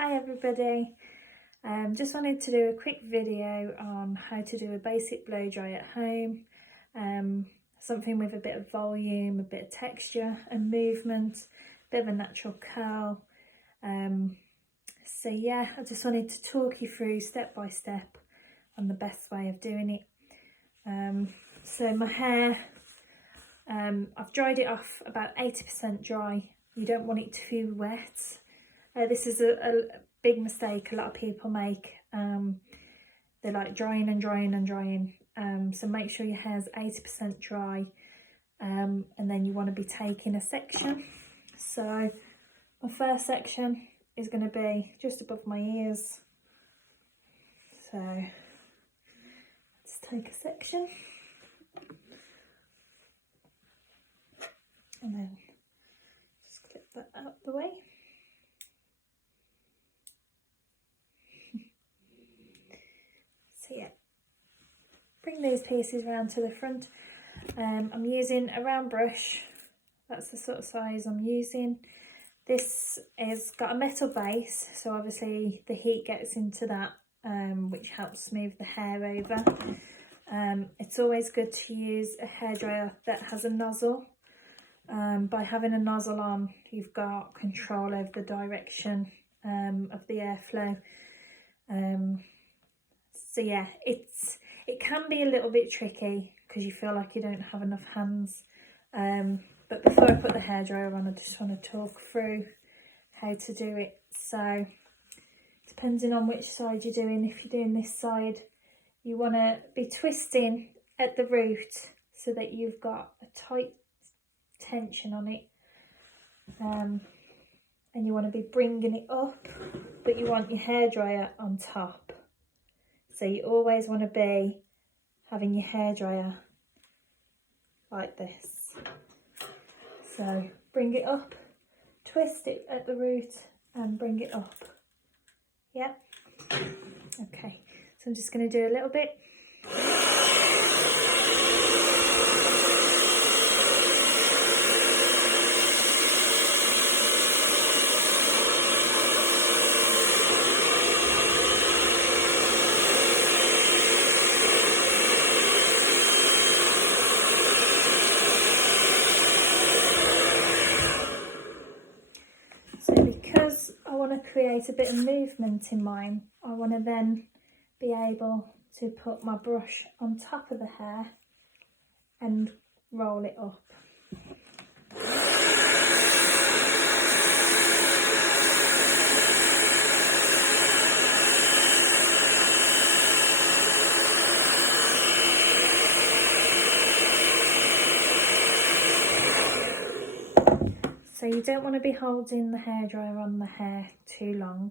Hi everybody, just wanted to do a quick video on how to do a basic blow dry at home, something with a bit of volume, a bit of texture and movement, a bit of a natural curl. So yeah, I just wanted to talk you through step by step on the best way of doing it. So my hair, I've dried it off about 80% dry. You don't want it too wet. This is a big mistake a lot of people make. They're like drying and drying and drying. So make sure your hair's 80% dry, and then you want to be taking a section. So my first section is going to be just above my ears. So let's take a section. And then just clip that out the way. So yeah, bring these pieces round to the front. I'm using a round brush. That's the sort of size I'm using. This has got a metal base, so obviously the heat gets into that, which helps smooth the hair over. It's always good to use a hairdryer that has a nozzle. By having a nozzle on, you've got control over the direction of the airflow. So yeah, it can be a little bit tricky because you feel like you don't have enough hands. But before I put the hairdryer on, I just want to talk through how to do it. So depending on which side you're doing, if you're doing this side, you want to be twisting at the root so that you've got a tight tension on it. And you want to be bringing it up, but you want your hairdryer on top. So you always want to be having your hairdryer like this. So bring it up, twist it at the root and bring it up. Yeah? Okay, so I'm just going to do a little bit. Because I want to create a bit of movement in mine, I want to then be able to put my brush on top of the hair and roll it up. So you don't want to be holding the hairdryer on the hair too long,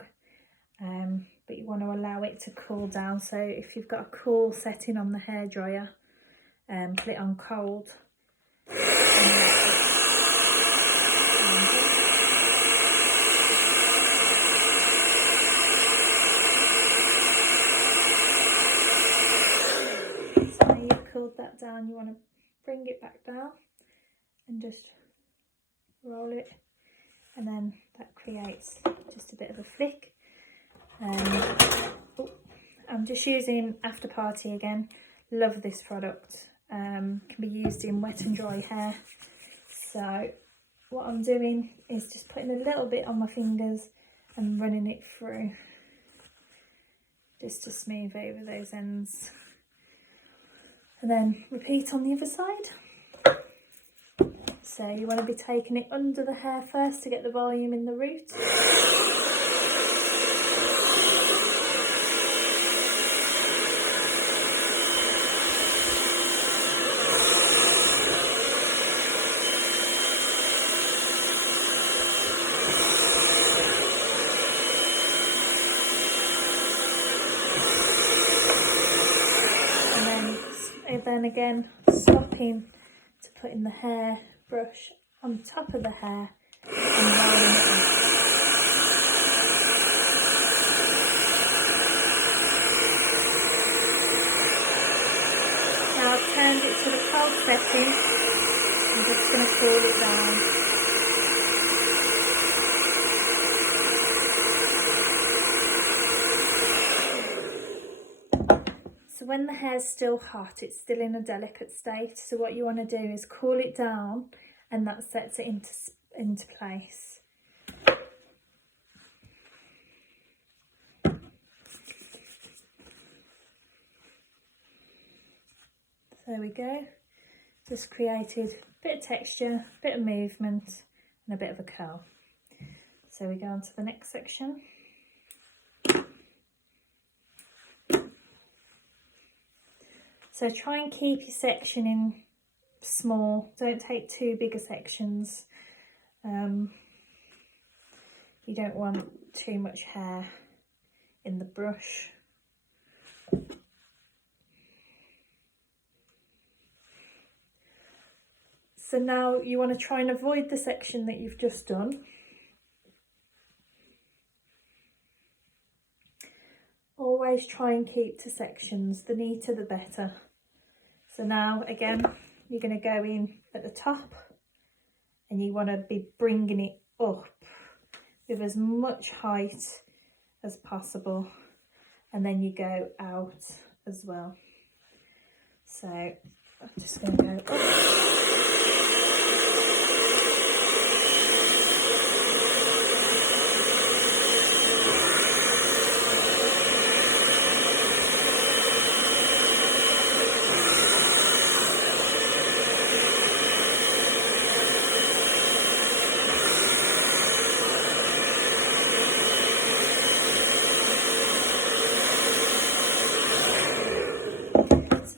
but you want to allow it to cool down. So if you've got a cool setting on the hairdryer, put it on cold. So now you've cooled that down, you want to bring it back down and just roll it, and then that creates just a bit of a flick. I'm just using After Party again. Love this product. Can be used in wet and dry hair. So what I'm doing is just putting a little bit on my fingers and running it through just to smooth over those ends, and then repeat on the other side. So you want to be taking it under the hair first to get the volume in the root. And then again, stopping to put in the hair brush on top of the hair and rolling it up. Now I've turned it to the cold setting. I'm just going to cool it down. when the hair's still hot, it's still in a delicate state. So what you want to do is cool it down, and that sets it into place. There we go. Just created a bit of texture, a bit of movement, and a bit of a curl. So we go on to the next section. So try and keep your sectioning small. Don't take too big a sections. You don't want too much hair in the brush. So now you want to try and avoid the section that you've just done. Always try and keep to sections, the neater the better. So now again, you're going to go in at the top, and you want to be bringing it up with as much height as possible, and then you go out as well. So I'm just going to go up.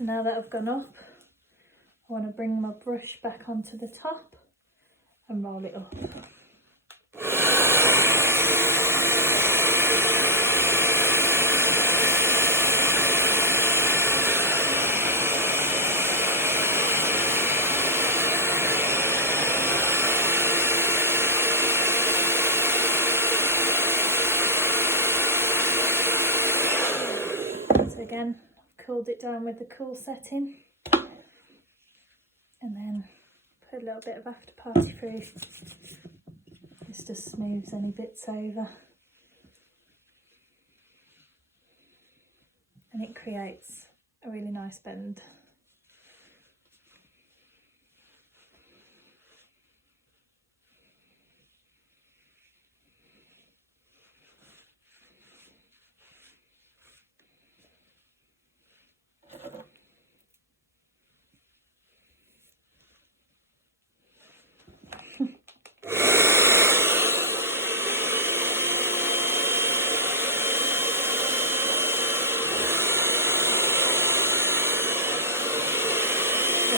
Now that I've gone up, I want to bring my brush back onto the top and roll it up. So again, cooled it down with the cool setting, and then put a little bit of After Party Free. This just smooths any bits over, and it creates a really nice bend.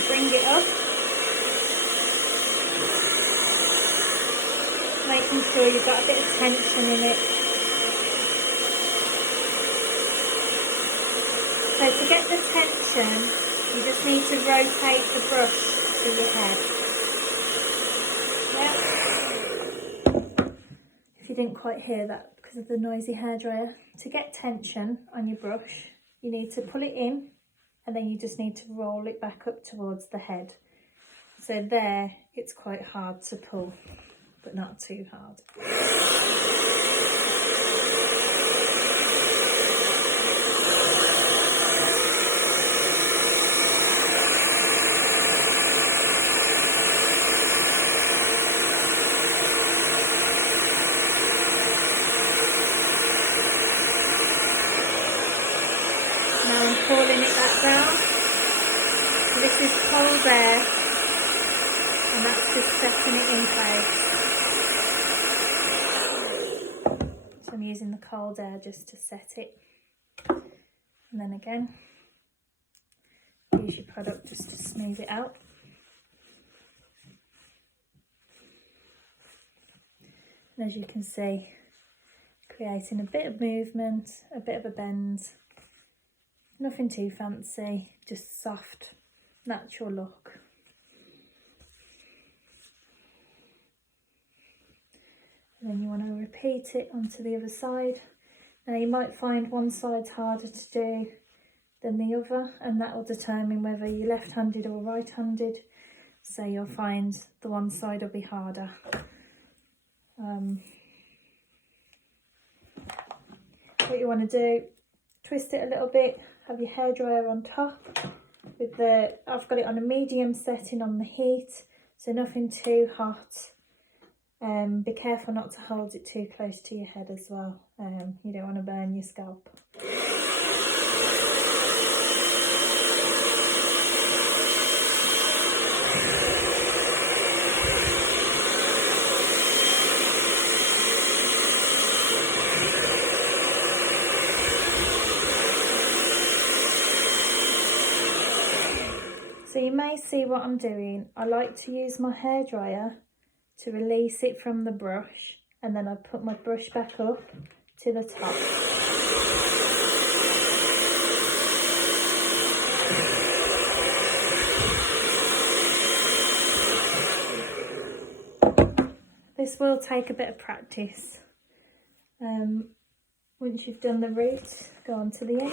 Bring it up, making sure you've got a bit of tension in it. So to get the tension, you just need to rotate the brush through your head. Yep. If you didn't quite hear that because of the noisy hairdryer, to get tension on your brush, you need to pull it in, and then you just need to roll it back up towards the head. So there, it's quite hard to pull, but not too hard. Now I'm pulling it back down. So this is cold air, and that's just setting it in place. So I'm using the cold air just to set it. And then again, use your product just to smooth it out. And as you can see, creating a bit of movement, a bit of a bend. Nothing too fancy, just soft, natural look. And then you want to repeat it onto the other side. Now you might find one side's harder to do than the other, and that will determine whether you're left-handed or right-handed. So you'll find the one side will be harder. What you want to do, twist it a little bit have your hairdryer on top with I've got it on a medium setting on the heat, so nothing too hot. Be careful not to hold it too close to your head as well. You don't want to burn your scalp. So you may see what I'm doing. I like to use my hairdryer to release it from the brush, and then I put my brush back up to the top. This will take a bit of practice. Once you've done the root, go on to the end.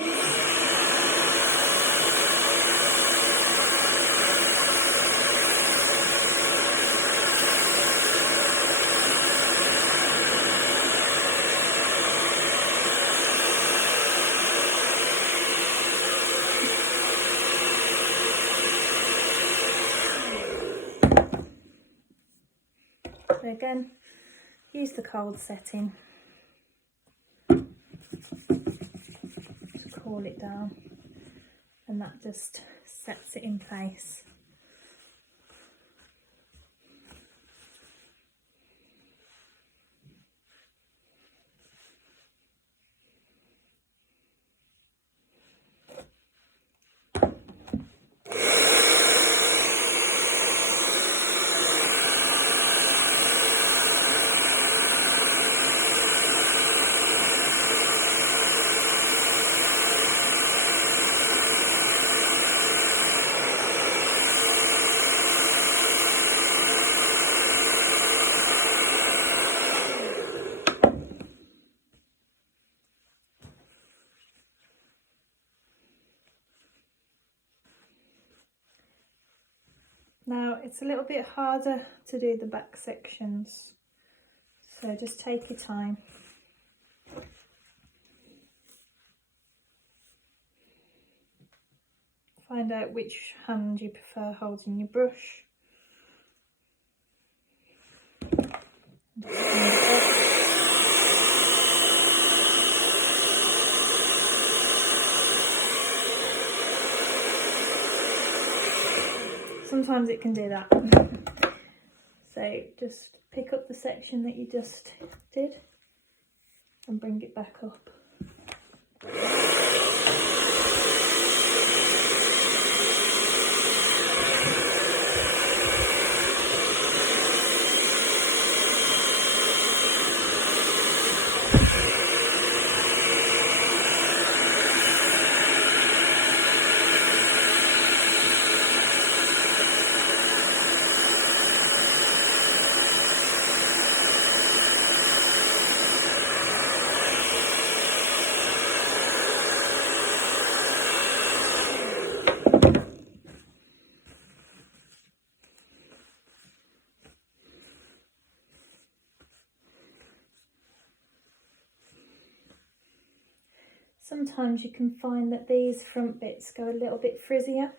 So again, use the cold setting to cool it down, and that just sets it in place. Now it's a little bit harder to do the back sections, so just take your time. Find out which hand you prefer holding your brush. Sometimes it can do that. So just pick up the section that you just did and bring it back up. Sometimes you can find that these front bits go a little bit frizzier,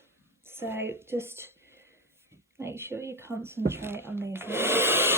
so just make sure you concentrate on these little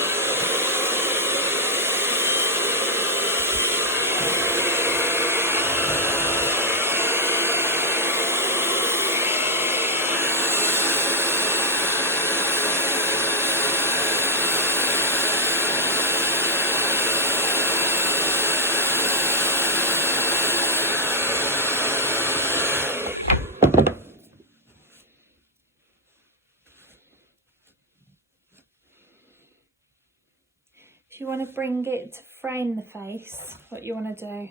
If you want to bring it to frame the face, what you want to do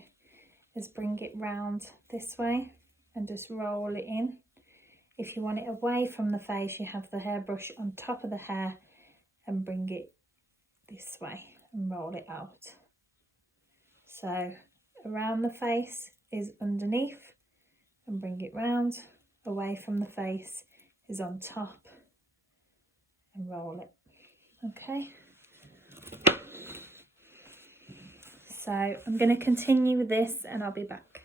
is bring it round this way and just roll it in. If you want it away from the face, you have the hairbrush on top of the hair and bring it this way and roll it out. So around the face is underneath and bring it round. Away from the face is on top and roll it. Okay. So I'm going to continue with this and I'll be back.